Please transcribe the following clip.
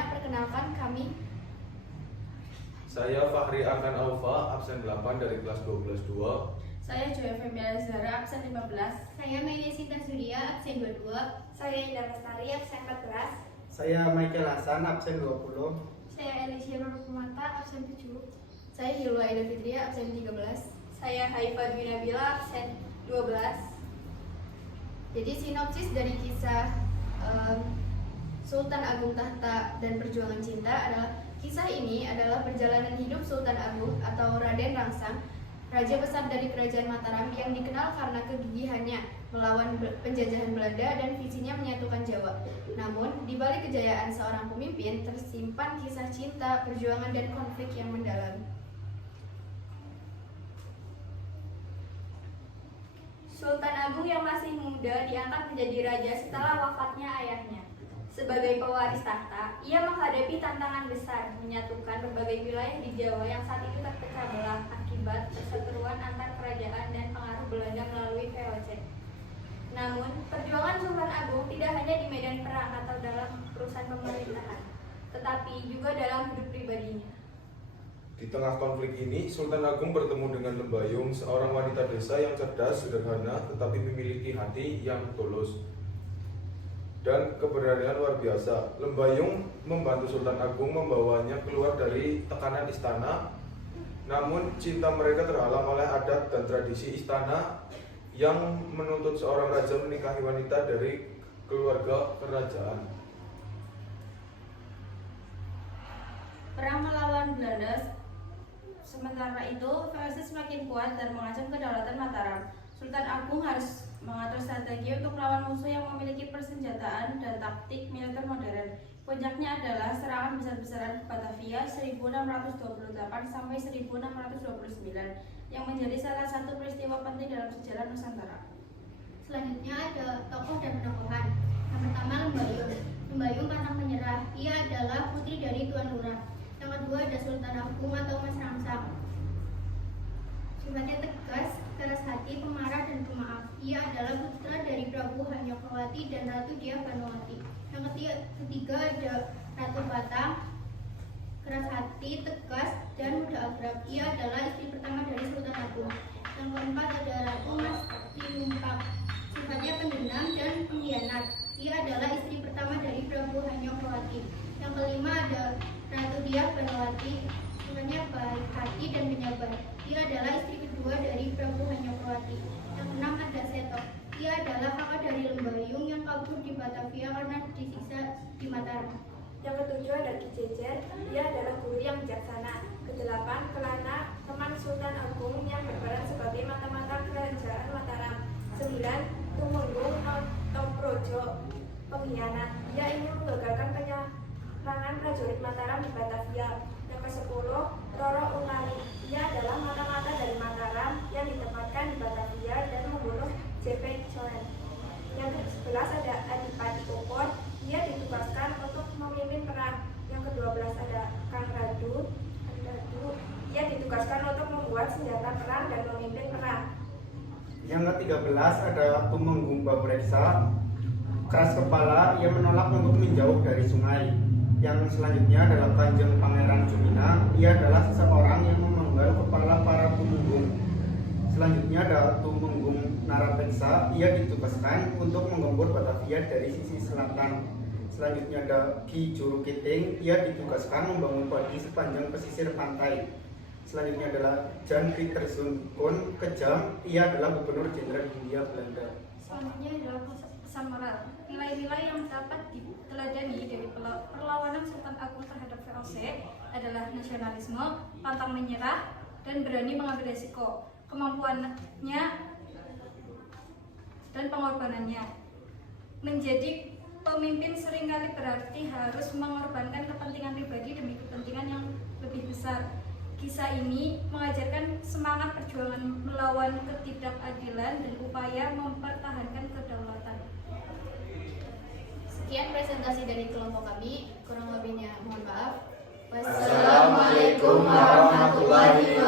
selanjutnya, perkenalkan kami. Saya Fahri Arkan Aufa, absen 8 dari kelas 12-2. Saya Joya Femiala Zara, absen 15. Saya Menesita Surya, absen 22. Saya Indah Lestari, absen 14. Saya Michael Hasan, absen 20. Saya Elisha Nurkumanta, absen 7. Saya Hilwa Ida Fitria, absen 13. Saya Haifa Dwi Nabila, absen 12. Jadi sinopsis dari kisah Sultan Agung Tahta dan Perjuangan Cinta adalah kisah ini adalah perjalanan hidup Sultan Agung atau Raden Rangsang, raja besar dari Kerajaan Mataram yang dikenal karena kegigihannya melawan penjajahan Belanda dan visinya menyatukan Jawa. Namun, di balik kejayaan seorang pemimpin tersimpan kisah cinta, perjuangan, dan konflik yang mendalam. Sultan Agung yang masih muda diangkat menjadi raja setelah wafatnya ayahnya. Sebagai pewaris tahta, ia menghadapi tantangan besar menyatukan berbagai wilayah di Jawa yang saat itu terpecah belah akibat perseteruan antar kerajaan dan pengaruh Belanda melalui VOC. Namun, perjuangan Sultan Agung tidak hanya di medan perang atau dalam urusan pemerintahan, tetapi juga dalam hidup pribadinya. Di tengah konflik ini, Sultan Agung bertemu dengan Lembayung, seorang wanita desa yang cerdas, sederhana, tetapi memiliki hati yang tulus dan keberanian luar biasa. Lembayung membantu Sultan Agung membawanya keluar dari tekanan istana. Namun cinta mereka terhalang oleh adat dan tradisi istana yang menuntut seorang raja menikahi wanita dari keluarga kerajaan. Perang melawan Belanda. Sementara itu, VOC semakin kuat dan mengancam kedaulatan Mataram. Sultan Agung harus mengatur strategi untuk melawan musuh yang memiliki persenjataan dan taktik militer modern. Puncaknya adalah serangan besar-besaran ke Batavia 1628 sampai 1629 yang menjadi salah satu peristiwa penting dalam sejarah Nusantara. Selanjutnya ada tokoh dan penokohan. Yang pertama Lembayung. Lembayung pantang menyerah. Ia adalah putri dari Tuan Lurah. Yang kedua ada Sultan Agung atau Mas Rangsang. Sifatnya tegas, keras hati, pemarah, dan pemaaf. Ia adalah putra dari Prabu Hanyokawati dan Ratu Diah Banowati. Yang ketiga ada Ratu Batang, keras hati, tegas, dan mudah akrab. Ia adalah istri pertama dari Sultan Agung. Yang keempat ada Ratu Mas Tinumpak. Sifatnya pendendam dan pengkhianat. Ia adalah istri pertama dari Prabu Hanyokawati. Yang kelima ada Ratu Diah Banowati. Sifatnya baik hati dan penyabar. Ia adalah istri kedua dari Prabu Hanyokawati. Yang keenam ada Setok. Ia adalah kakak dari Lembayung yang kabur di Batavia karena disiksa di Mataram. Yang ketujuh ada Ki Jejer, dia adalah guru yang bijaksana. Kedelapan, Kelana, teman Sultan Agung yang berperan sebagai mata-mata kerajaan Mataram. 9, Tumenggung Notoprojo, pengkhianat. Dia ingin menggagalkan penyerangan prajurit Mataram di Batavia. Yang ke-10, Roro Ungali. Dia adalah mata-mata dari Mataram yang ditempatkan di Batavia dan membunuh J.P. Coen. Yang ke-11 ada Adipati Kopor. Dia ditugaskan untuk memimpin perang. Yang ke-12 ada Kang Radu. Dia ditugaskan untuk membuat senjata perang dan memimpin perang. Yang ke-13 ada Tumenggung Babreksa, keras kepala, ia menolak untuk menjauh dari sungai. Yang selanjutnya adalah Kanjeng Pangeran Jumina, ia adalah seseorang yang memenggal kepala para tumenggung. Selanjutnya ada Tumenggung Narapeksa, ia ditugaskan untuk menggempur Batavia dari sisi selatan. Selanjutnya ada Ki Juru Kiting, ia ditugaskan membangun padi sepanjang pesisir pantai. Selanjutnya adalah Jan Pieter Zoon Kejam, ia adalah Gubernur Jenderal Hindia Belanda. Selanjutnya adalah pesan moral. Nilai-nilai yang dapat diteladani dari perlawanan Sultan Agung terhadap VOC adalah nasionalisme, pantang menyerah, dan berani mengambil resiko. Kemampuannya dan pengorbanannya. Menjadi pemimpin seringkali berarti harus mengorbankan kepentingan pribadi demi kepentingan yang lebih besar. Kisah ini mengajarkan semangat perjuangan melawan ketidakadilan dan upaya mempertahankan kedaulatan. Sekian presentasi dari kelompok kami. Kurang lebihnya mohon maaf. Wassalamualaikum warahmatullahi